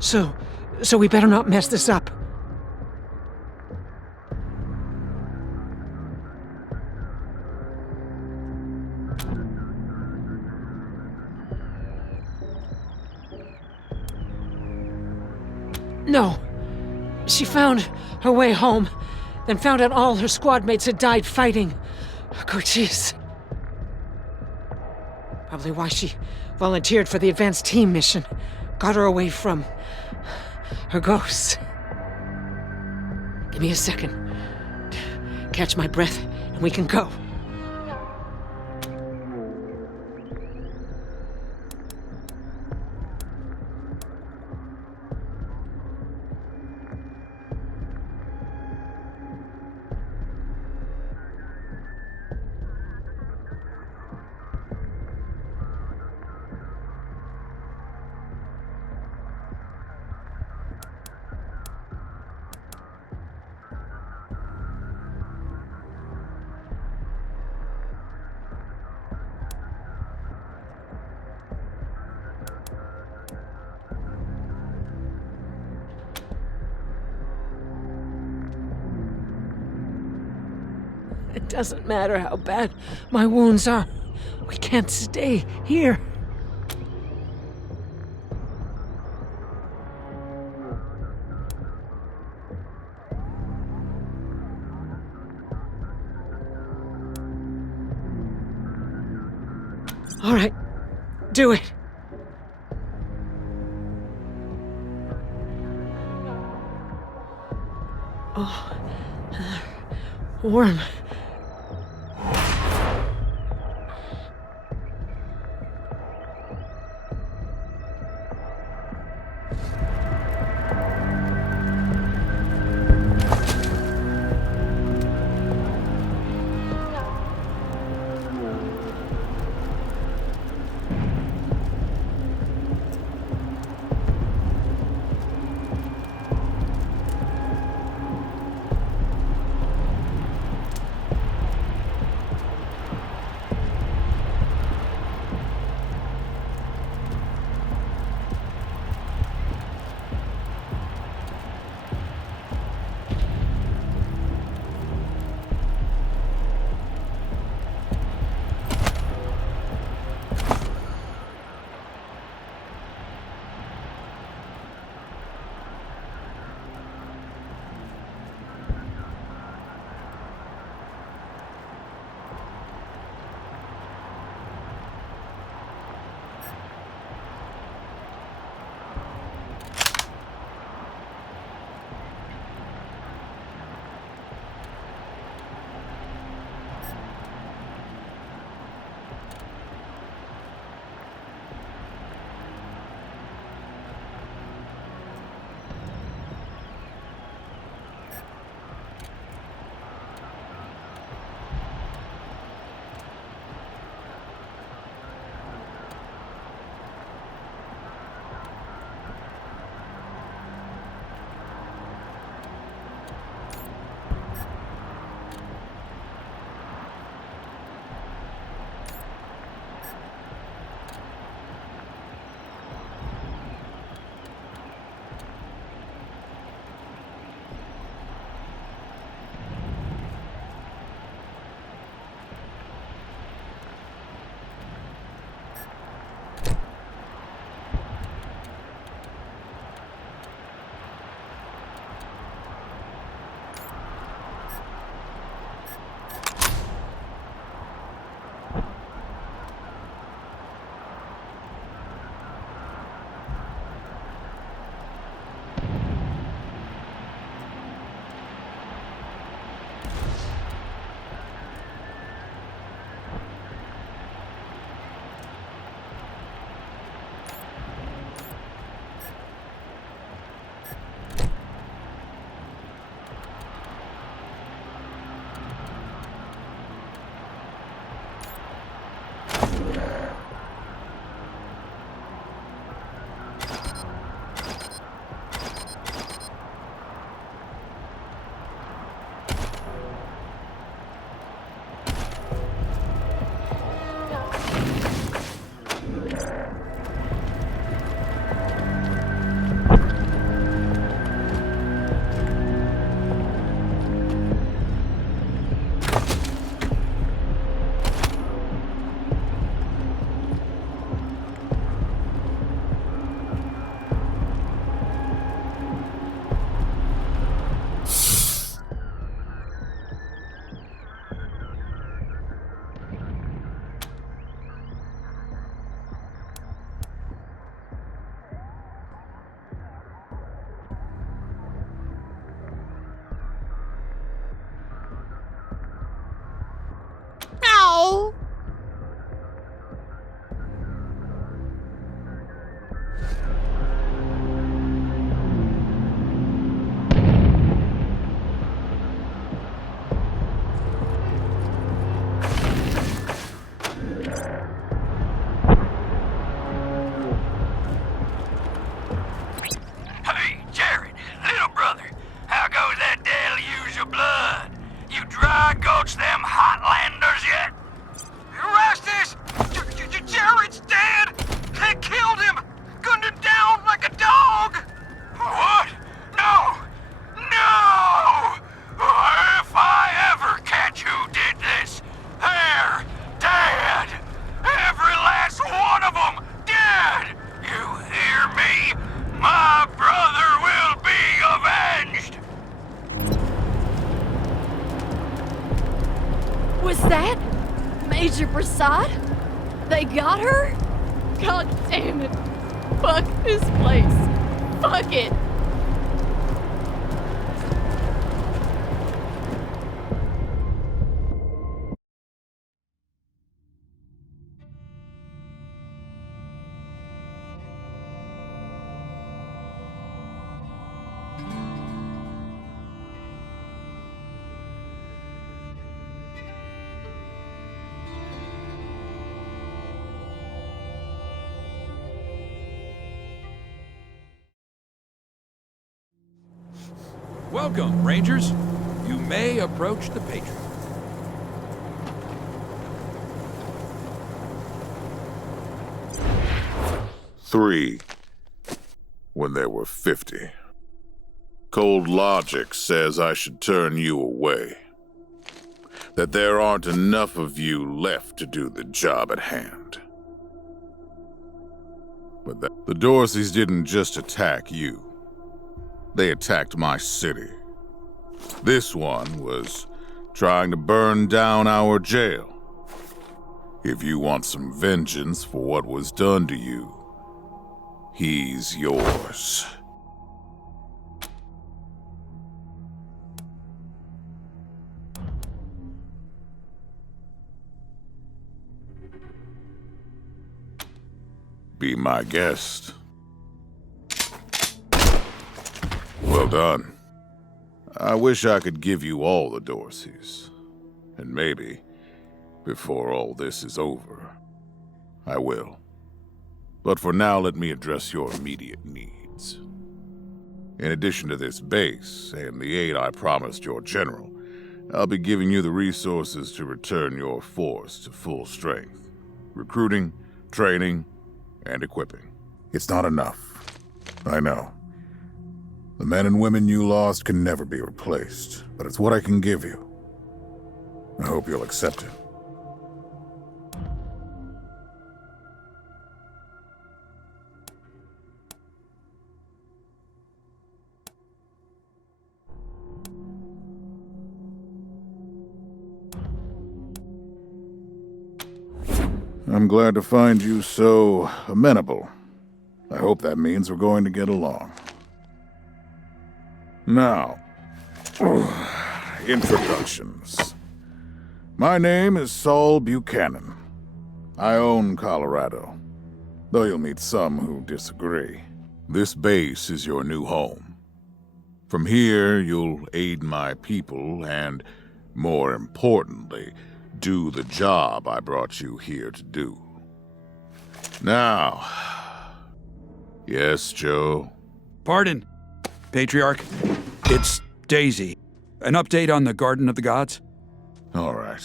So we better not mess this up. No. She found her way home, then found out all her squad mates had died fighting. Oh, jeez. Probably why she volunteered for the advanced team mission. Got her away from her ghosts. Give me a second. Catch my breath, and we can go. It doesn't matter how bad my wounds are. We can't stay here. All right, do it. Oh, warm. Ranger Prasad? They got her? God damn it. Fuck this place. Fuck it. Welcome, Rangers. You may approach the Patriarch. Three, when there were 50. Cold logic says I should turn you away. That there aren't enough of you left to do the job at hand. But the Dorseys didn't just attack you. They attacked my city. This one was trying to burn down our jail. If you want some vengeance for what was done to you, he's yours. Be my guest. Well done. I wish I could give you all the Dorseys. And maybe, before all this is over, I will. But for now, let me address your immediate needs. In addition to this base and the aid I promised your general, I'll be giving you the resources to return your force to full strength. Recruiting, training, and equipping. It's not enough. I know. The men and women you lost can never be replaced, but it's what I can give you. I hope you'll accept it. I'm glad to find you so amenable. I hope that means we're going to get along. Now, introductions. My name is Saul Buchanan. I own Colorado, though you'll meet some who disagree. This base is your new home. From here, you'll aid my people and, more importantly, do the job I brought you here to do. Now, yes, Joe? Pardon, Patriarch. It's Daisy. An update on the Garden of the Gods? All right.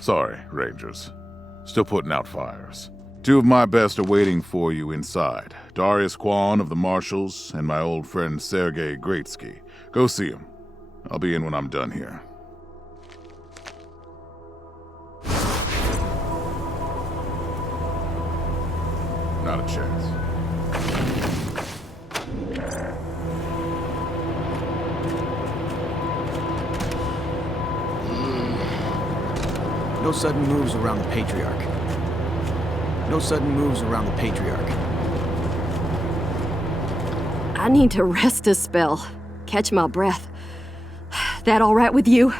Sorry, Rangers. Still putting out fires. Two of my best are waiting for you inside. Darius Kwan of the Marshals and my old friend Sergei Greatsky. Go see him. I'll be in when I'm done here. Not a chance. No sudden moves around the Patriarch. No sudden moves around the Patriarch. I need to rest a spell. Catch my breath. That all right with you?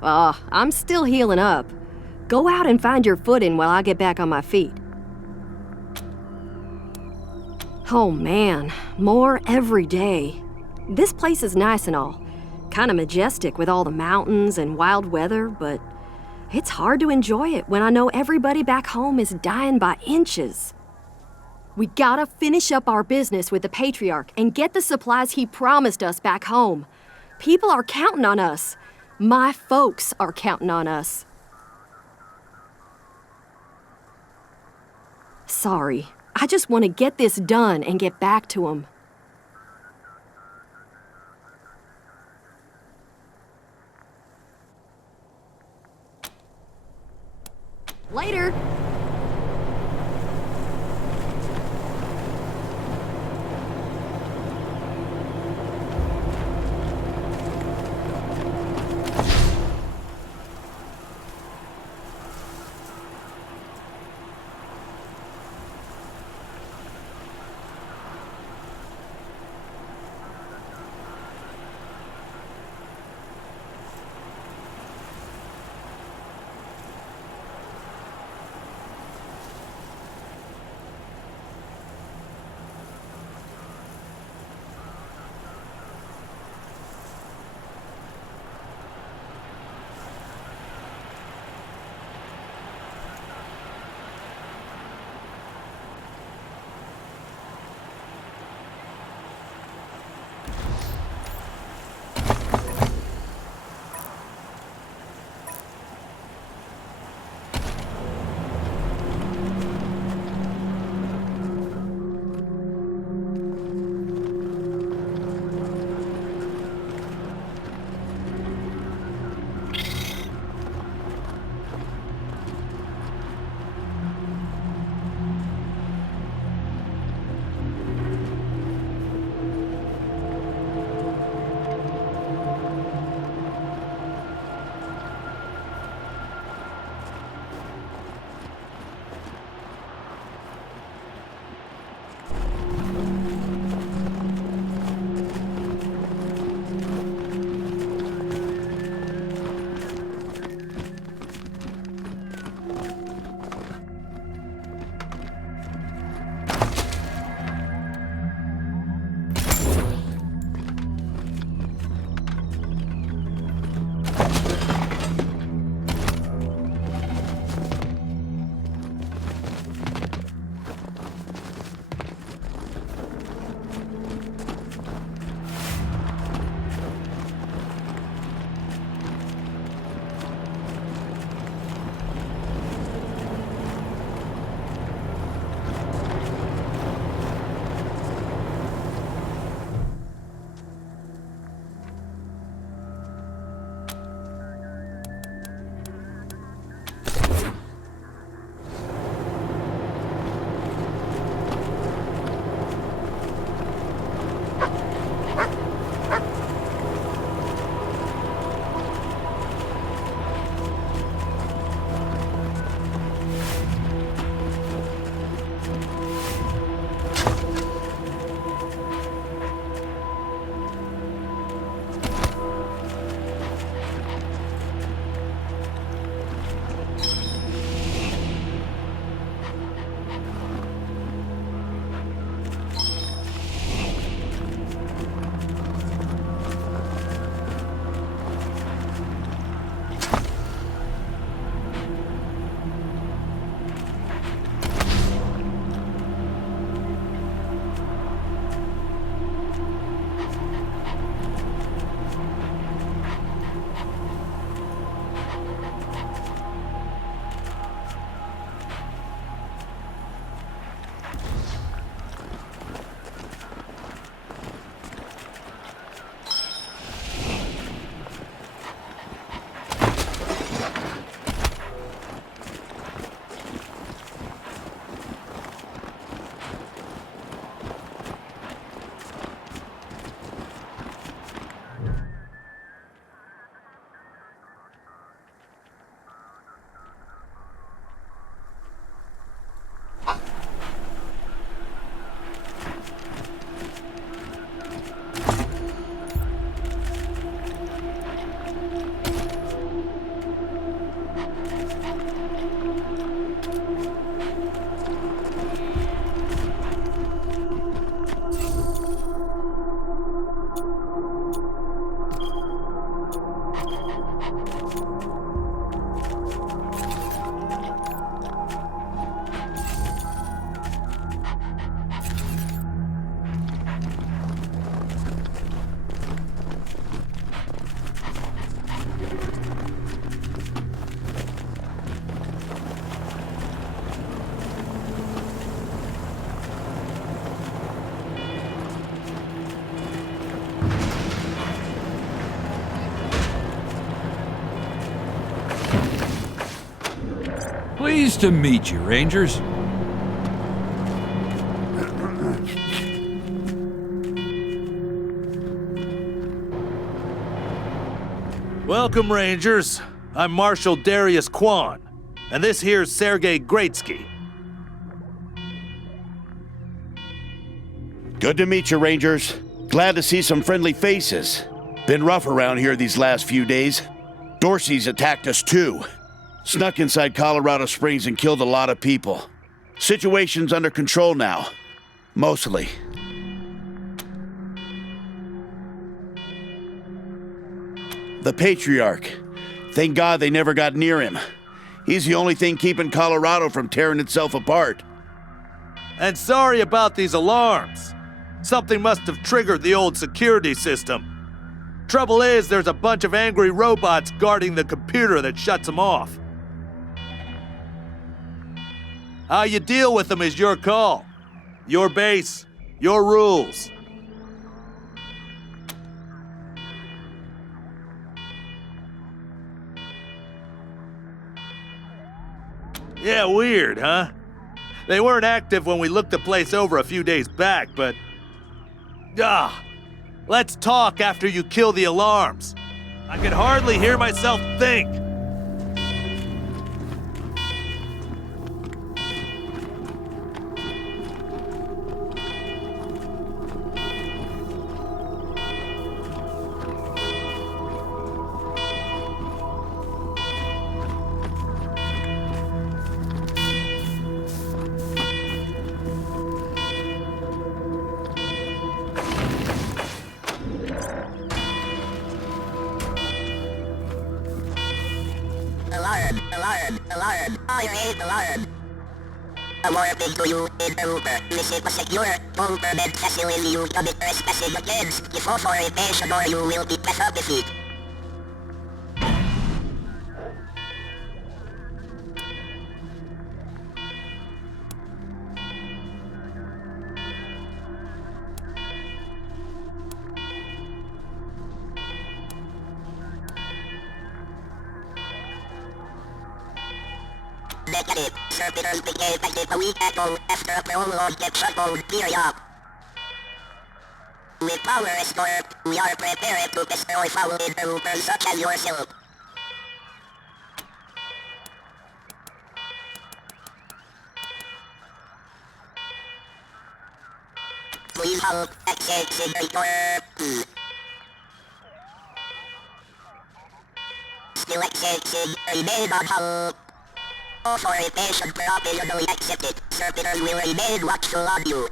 I'm still healing up. Go out and find your footing while I get back on my feet. Oh man, more every day. This place is nice and all. Kinda majestic with all the mountains and wild weather, but it's hard to enjoy it when I know everybody back home is dying by inches. We gotta finish up our business with the Patriarch and get the supplies he promised us back home. People are counting on us. My folks are counting on us. Sorry, I just want to get this done and get back to him. Later! Pleased to meet you, Rangers. Welcome, Rangers. I'm Marshal Darius Kwan, and this here's Sergei Greatsky. Good to meet you, Rangers. Glad to see some friendly faces. Been rough around here these last few days. Dorsey's attacked us too. Snuck inside Colorado Springs and killed a lot of people. Situation's under control now. Mostly. The patriarch. Thank God they never got near him. He's the only thing keeping Colorado from tearing itself apart. And sorry about these alarms. Something must have triggered the old security system. Trouble is, there's a bunch of angry robots guarding the computer that shuts them off. How you deal with them is your call. Your base, your rules. Yeah, weird, huh? They weren't active when we looked the place over a few days back, but... let's talk after you kill the alarms. I can hardly hear myself think. Alarm, I hate alarm. A warning to you in the Uber. Visit a secure, government facility you commit trespassing against. If authorization or you will be disqualified. Negative. Servitors became active a week ago after a prolonged shutdown period. With power restored, we are prepared to destroy foul interlopers such as yourself. Please help accessing report. Still accessing remain on hold. Authorization provisionally accepted. Servitors will remain watchful on you.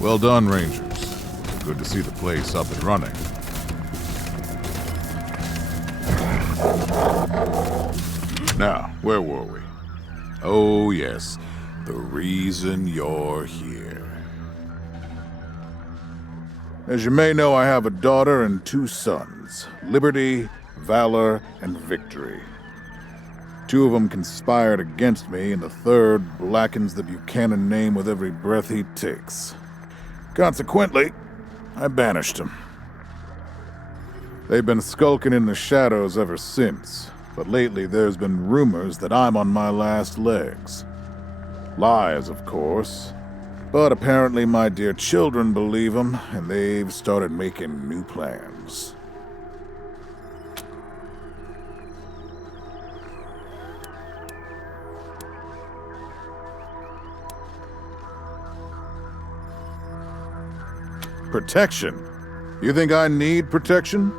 Well done, Rangers. Good to see the place up and running. Now, where were we? Oh, yes. The reason you're here. As you may know, I have a daughter and 2 sons, Liberty, Valor, and Victory. 2 of them conspired against me, and the 3rd blackens the Buchanan name with every breath he takes. Consequently, I banished them. They've been skulking in the shadows ever since, but lately there's been rumors that I'm on my last legs. Lies, of course, but apparently my dear children believe them, and they've started making new plans. Protection? You think I need protection?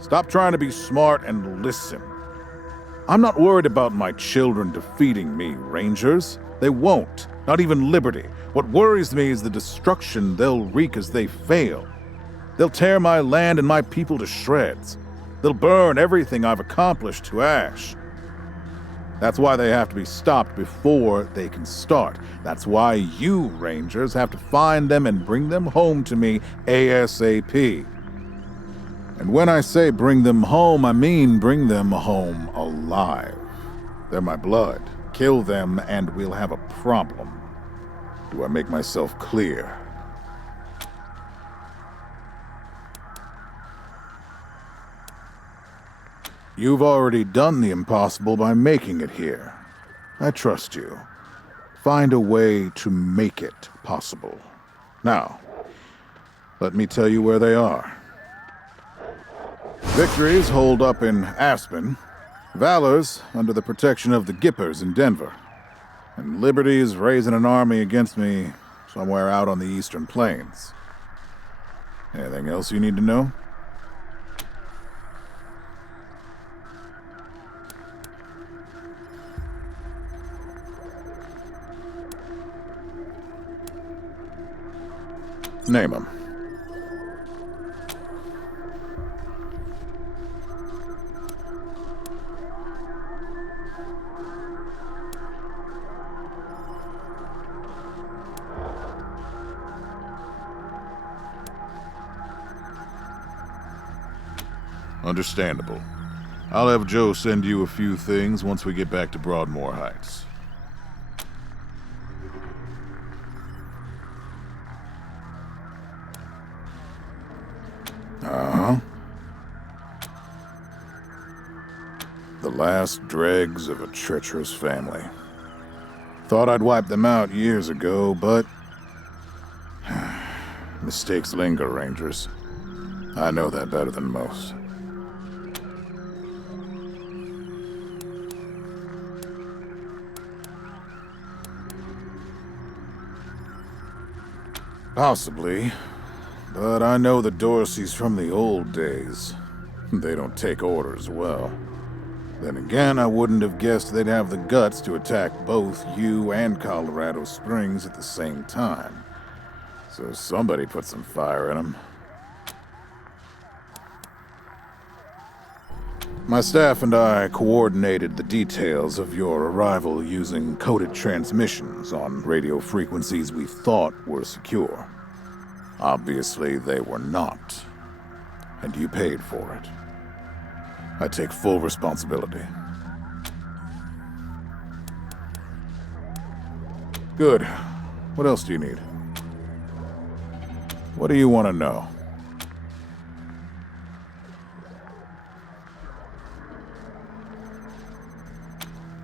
Stop trying to be smart and listen. I'm not worried about my children defeating me, Rangers. They won't. Not even Liberty. What worries me is the destruction they'll wreak as they fail. They'll tear my land and my people to shreds. They'll burn everything I've accomplished to ash. That's why they have to be stopped before they can start. That's why you, Rangers, have to find them and bring them home to me ASAP. And when I say bring them home, I mean bring them home alive. They're my blood. Kill them and we'll have a problem. Do I make myself clear? You've already done the impossible by making it here. I trust you. Find a way to make it possible. Now, let me tell you where they are. Victory's holed up in Aspen. Valor's under the protection of the Gippers in Denver. And Liberty's raising an army against me somewhere out on the Eastern Plains. Anything else you need to know? Name them. Understandable. I'll have Joe send you a few things once we get back to Broadmoor Heights. The last dregs of a treacherous family. Thought I'd wiped them out years ago, but mistakes linger, Rangers. I know that better than most. Possibly, but I know the Dorseys from the old days. They don't take orders well. Then again, I wouldn't have guessed they'd have the guts to attack both you and Colorado Springs at the same time. So somebody put some fire in them. My staff and I coordinated the details of your arrival using coded transmissions on radio frequencies we thought were secure. Obviously, they were not. And you paid for it. I take full responsibility. Good. What else do you need? What do you want to know?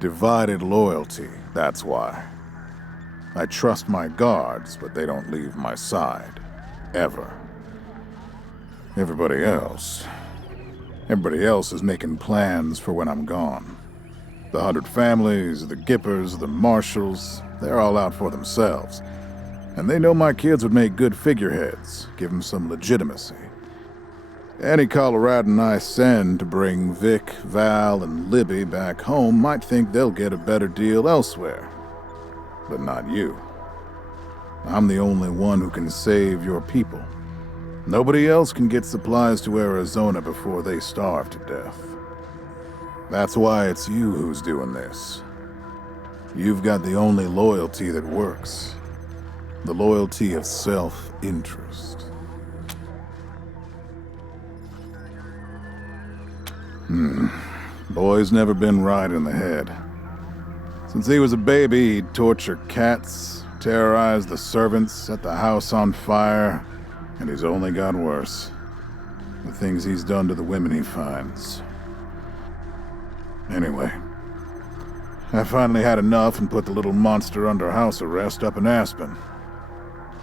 Divided loyalty, that's why. I trust my guards, but they don't leave my side. Ever. Everybody else is making plans for when I'm gone. The 100 families, the Gippers, the Marshals, they're all out for themselves. And they know my kids would make good figureheads, give them some legitimacy. Any Coloradan I send to bring Vic, Val, and Libby back home might think they'll get a better deal elsewhere. But not you. I'm the only one who can save your people. Nobody else can get supplies to Arizona before they starve to death. That's why it's you who's doing this. You've got the only loyalty that works. The loyalty of self-interest. Boy's never been right in the head. Since he was a baby, he'd torture cats, terrorize the servants, set the house on fire, and he's only got worse. The things he's done to the women he finds. Anyway, I finally had enough and put the little monster under house arrest up in Aspen.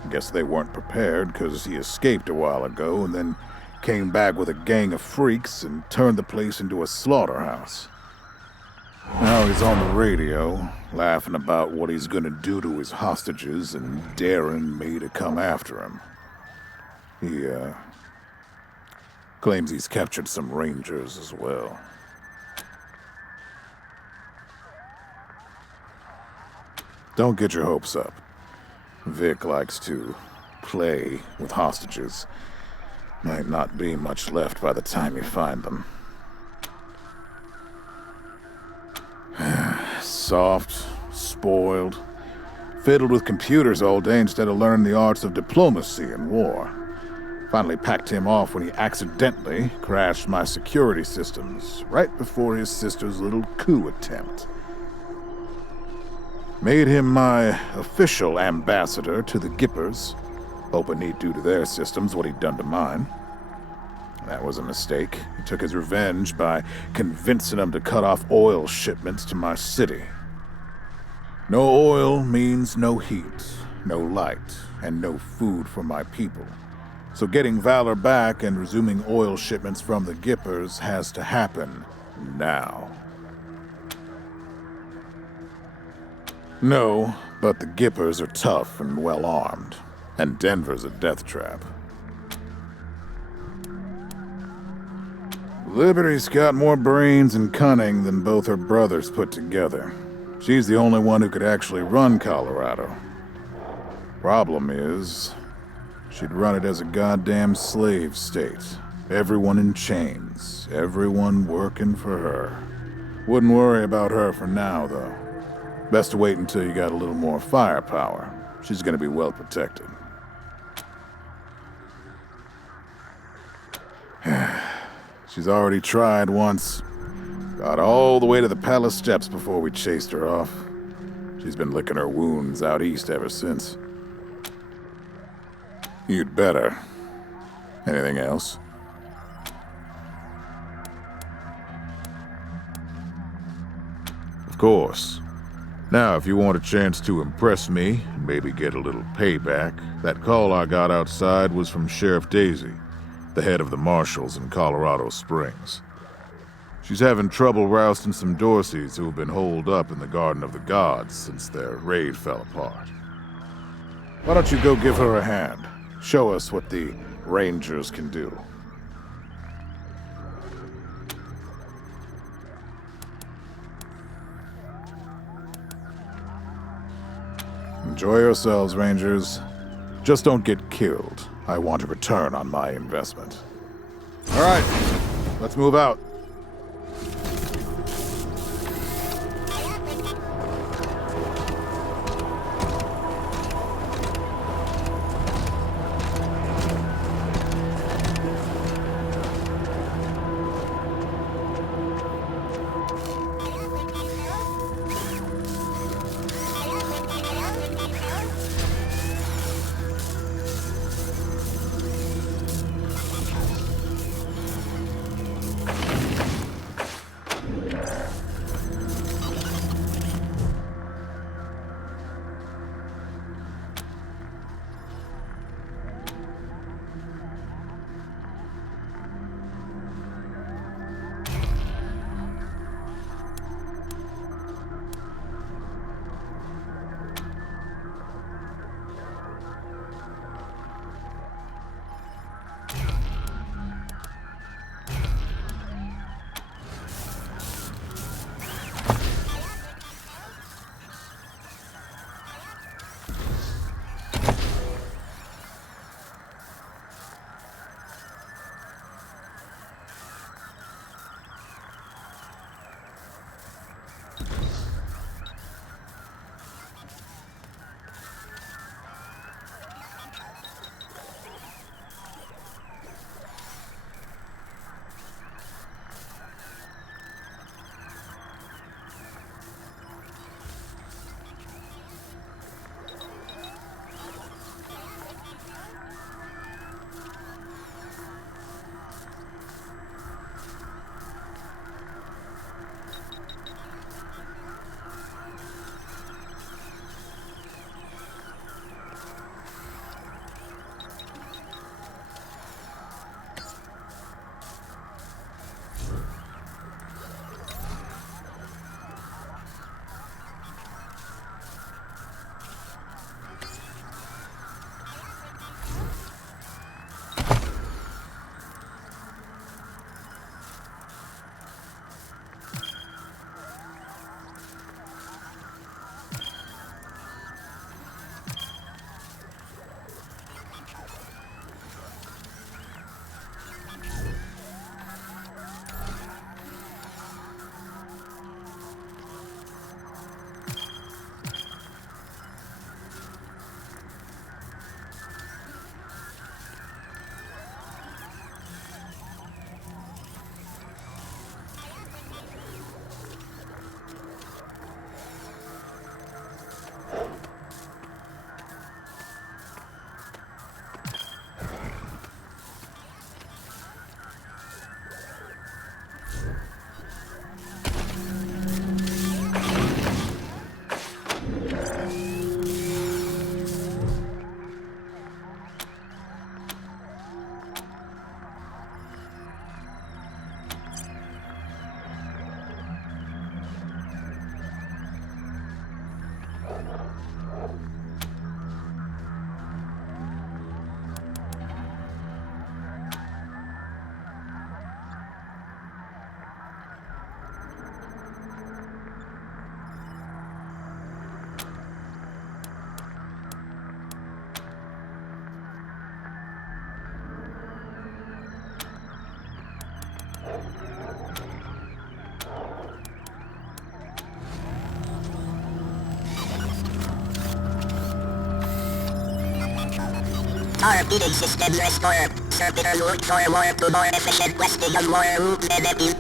Guess they weren't prepared because he escaped a while ago and then came back with a gang of freaks and turned the place into a slaughterhouse. Now he's on the radio, laughing about what he's gonna do to his hostages and daring me to come after him. He, claims he's captured some rangers as well. Don't get your hopes up. Vic likes to play with hostages. Might not be much left by the time you find them. Soft, spoiled, fiddled with computers all day instead of learning the arts of diplomacy and war. Finally packed him off when he accidentally crashed my security systems right before his sister's little coup attempt. Made him my official ambassador to the Gippers, hoping he'd do to their systems what he'd done to mine. That was a mistake. He took his revenge by convincing them to cut off oil shipments to my city. No oil means no heat, no light, and no food for my people. So getting Valor back and resuming oil shipments from the Gippers has to happen now. No, but the Gippers are tough and well-armed, and Denver's a death trap. Liberty's got more brains and cunning than both her brothers put together. She's the only one who could actually run Colorado. Problem is, she'd run it as a goddamn slave state. Everyone in chains, everyone working for her. Wouldn't worry about her for now, though. Best to wait until you got a little more firepower. She's gonna be well protected. She's already tried once. Got all the way to the palace steps before we chased her off. She's been licking her wounds out east ever since. You'd better. Anything else? Of course. Now, if you want a chance to impress me, maybe get a little payback, that call I got outside was from Sheriff Daisy, the head of the marshals in Colorado Springs. She's having trouble rousting some Dorseys who have been holed up in the Garden of the Gods since their raid fell apart. Why don't you go give her a hand? Show us what the Rangers can do. Enjoy yourselves, Rangers. Just don't get killed. I want a return on my investment. All right, let's move out. RPD systems restore. Circular route for more efficient questing of more routes and epi.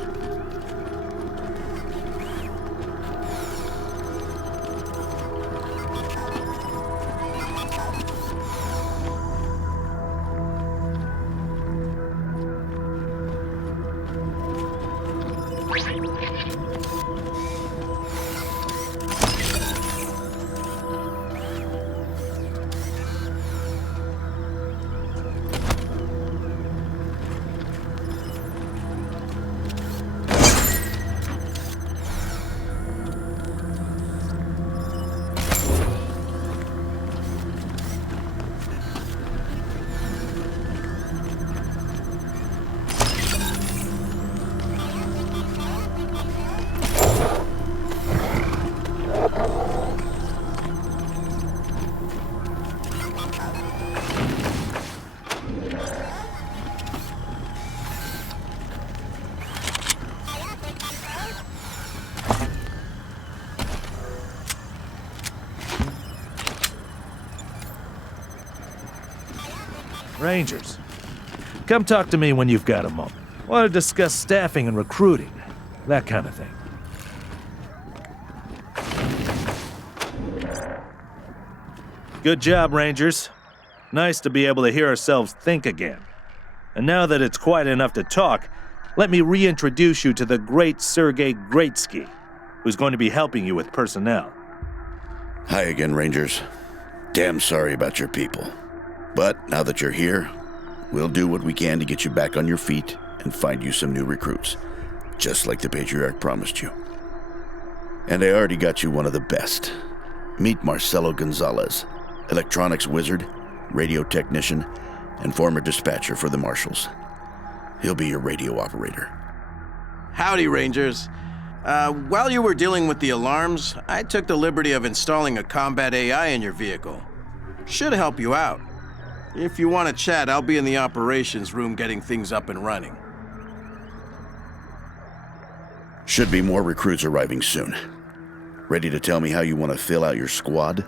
Rangers, come talk to me when you've got a moment. Want to discuss staffing and recruiting, that kind of thing. Good job, Rangers. Nice to be able to hear ourselves think again. And now that it's quiet enough to talk, let me reintroduce you to the great Sergei Greatsky, who's going to be helping you with personnel. Hi again, Rangers. Damn sorry about your people. But now that you're here, we'll do what we can to get you back on your feet and find you some new recruits, just like the Patriarch promised you. And I already got you one of the best. Meet Marcelo Gonzalez, electronics wizard, radio technician, and former dispatcher for the Marshals. He'll be your radio operator. Howdy, Rangers. While you were dealing with the alarms, I took the liberty of installing a combat AI in your vehicle. Should help you out. If you want to chat, I'll be in the operations room getting things up and running. Should be more recruits arriving soon. Ready to tell me how you want to fill out your squad?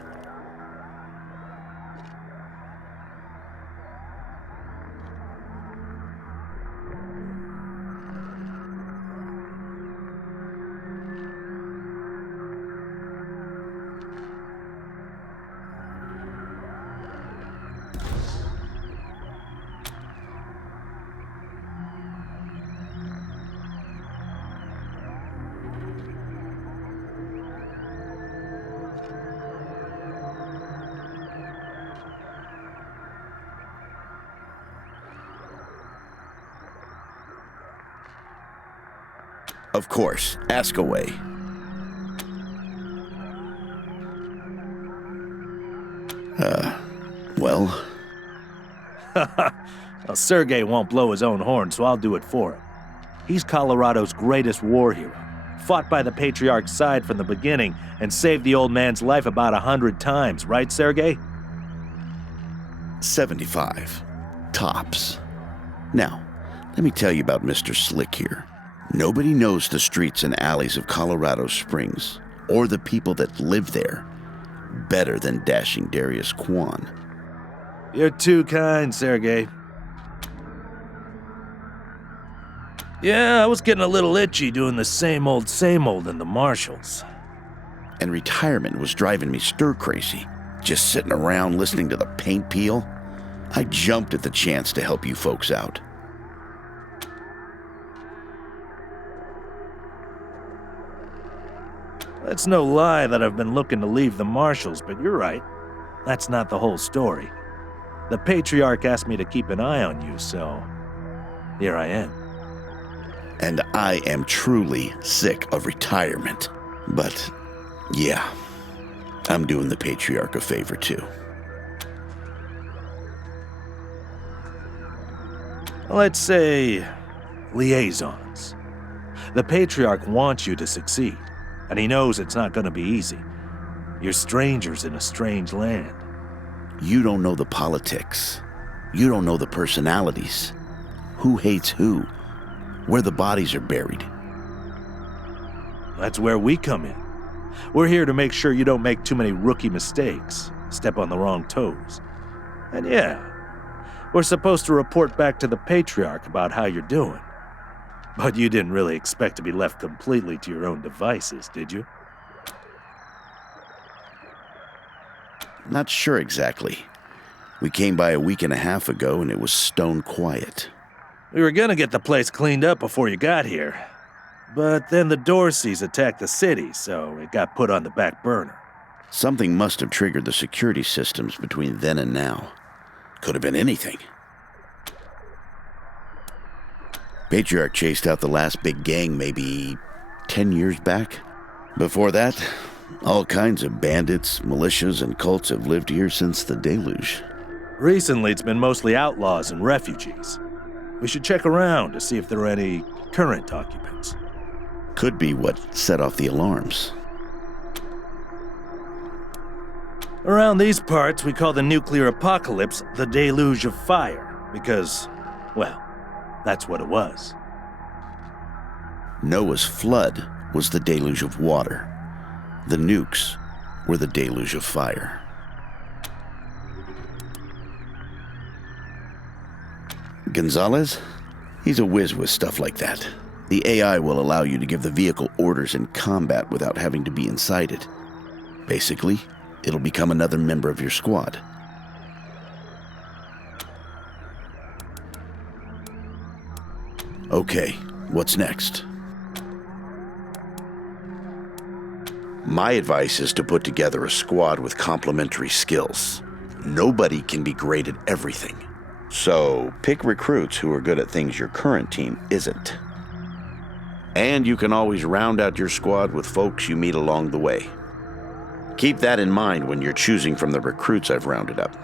Of course, ask away. Well, Sergei won't blow his own horn, so I'll do it for him. He's Colorado's greatest war hero. Fought by the Patriarch's side from the beginning and saved the old man's life about 100 times, right, Sergei? 75. Tops. Now, let me tell you about Mr. Slick here. Nobody knows the streets and alleys of Colorado Springs, or the people that live there, better than dashing Darius Kwan. You're too kind, Sergei. Yeah, I was getting a little itchy doing the same old in the Marshals. And retirement was driving me stir-crazy. Just sitting around listening to the paint peel. I jumped at the chance to help you folks out. It's no lie that I've been looking to leave the Marshals, but you're right. That's not the whole story. The Patriarch asked me to keep an eye on you, so here I am. And I am truly sick of retirement. But, yeah, I'm doing the Patriarch a favor, too. Let's say liaisons. The Patriarch wants you to succeed, and he knows it's not going to be easy. You're strangers in a strange land. You don't know the politics. You don't know the personalities. Who hates who? Where the bodies are buried. That's where we come in. We're here to make sure you don't make too many rookie mistakes, step on the wrong toes. And yeah, We're supposed to report back to the patriarch about how you're doing. But you didn't really expect to be left completely to your own devices, did you? Not sure exactly. We came by a week and a half ago and it was stone quiet. We were gonna get the place cleaned up before you got here. But then the Dorseys attacked the city, so it got put on the back burner. Something must have triggered the security systems between then and now. Could have been anything. Patriarch chased out the last big gang maybe 10 years back. Before that, all kinds of bandits, militias, and cults have lived here since the deluge. Recently, it's been mostly outlaws and refugees. We should check around to see if there are any current occupants. Could be what set off the alarms. Around these parts, we call the nuclear apocalypse the deluge of fire, because, well, that's what it was. Noah's flood was the deluge of water. The nukes were the deluge of fire. Gonzalez? He's a whiz with stuff like that. The AI will allow you to give the vehicle orders in combat without having to be inside it. Basically, it'll become another member of your squad. Okay, what's next? My advice is to put together a squad with complementary skills. Nobody can be great at everything. So, pick recruits who are good at things your current team isn't. And you can always round out your squad with folks you meet along the way. Keep that in mind when you're choosing from the recruits I've rounded up.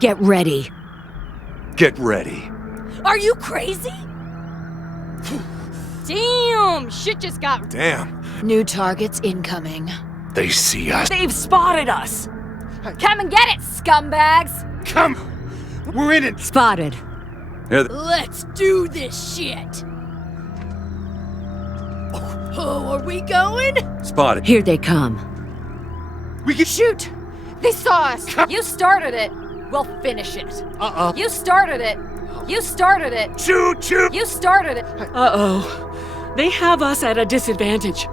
Get ready. Get ready. Are you crazy? Damn! Shit just got... Damn. New targets incoming. They see us. They've spotted us! Come and get it, scumbags! Come! We're in it! Spotted. Let's do this shit! Oh, are we going? Spotted. Here they come. We can Shoot! They saw us! You started it! We'll finish it. Uh-oh. You started it! You started it! Shoot! Shoot! You started it! Uh-oh. They have us at a disadvantage.